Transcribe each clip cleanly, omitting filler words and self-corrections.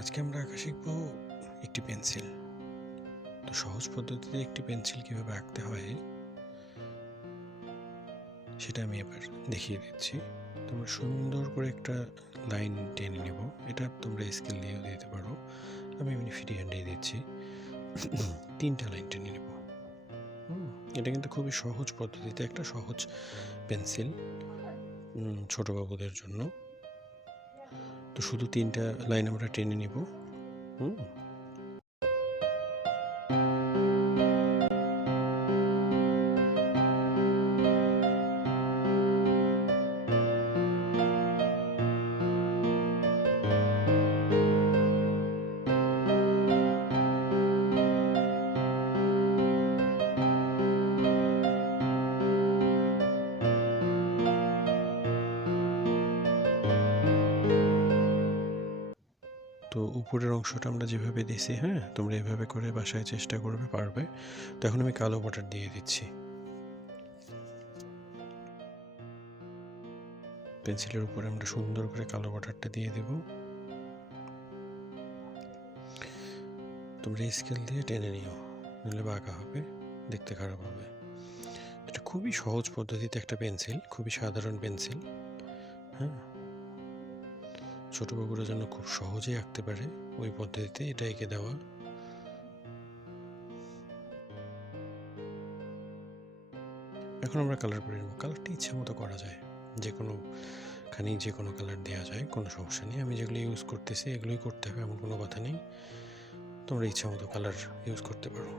আজকে আমরা আঁকা শিখব একটি পেন্সিল। তো সহজ পদ্ধতিতে একটি পেন্সিল কিভাবে আঁকতে হয় সেটা আমি এবার দেখিয়ে দিচ্ছি। তোমরা সুন্দর করে একটা লাইন টেনে নেব। এটা তোমরা স্কেল দিয়েও দিতে পারো, আমি এমনি ফ্রি হ্যান্ডেই দিচ্ছি। 3টা লাইন টেনে নেব। এটা কিন্তু খুবই সহজ পদ্ধতিতে একটা সহজ পেন্সিল ছোট বাবুদের জন্য। তো শুধু 3টা লাইন আমরা টেনে নিব। তো উপরের অংশটা আমরা যেভাবে দিছি, তোমরা এভাবে করে বাসায় চেষ্টা করবে, পারবে। তো এখন আমি কালো বর্ডার দিয়ে দিচ্ছি। পেন্সিলের উপরে আমরা সুন্দর করে কালো বর্ডারটা দিয়ে দেব। তোমরা স্কেল দিয়ে টেনে নিও, নইলে বাঁকা হবে, দেখতে খারাপ হবে। এটা খুবই সহজ পদ্ধতিতে একটা পেন্সিল, খুবই সাধারণ পেন্সিল। ছোট বাবুরা যেন খুব সহজেই আঁকতে পারে ওই পদ্ধতিতে এটা এঁকে দেওয়া। এখন আমরা কালার করে নেব। কালারটা ইচ্ছা মতো করা যায়, যে কোনো খানি যে কোনো কালার দেওয়া যায়, কোনো সমস্যা নেই। আমি যেগুলো ইউজ করতেছি এগুলোই করতে হবে এমন কোনো কথা নেই। তোমরা ইচ্ছা মতো কালার ইউজ করতে পারো।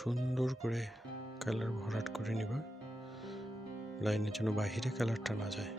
সুন্দর করে কালার ভরাট করে নিবা, লাইনের জন্য বাহিরে কালারটা না যায়।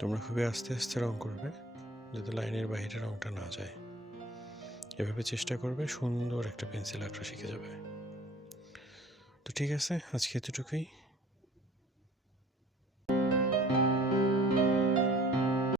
তোমরা খুবই আস্তে আস্তে রং করবে, যাতে লাইনের বাইরে রংটা না যায়। এভাবে চেষ্টা করবে, সুন্দর একটা পেন্সিল আঁকা শিখে যাবে। তো ঠিক আছে, আজকে এতটুকুই।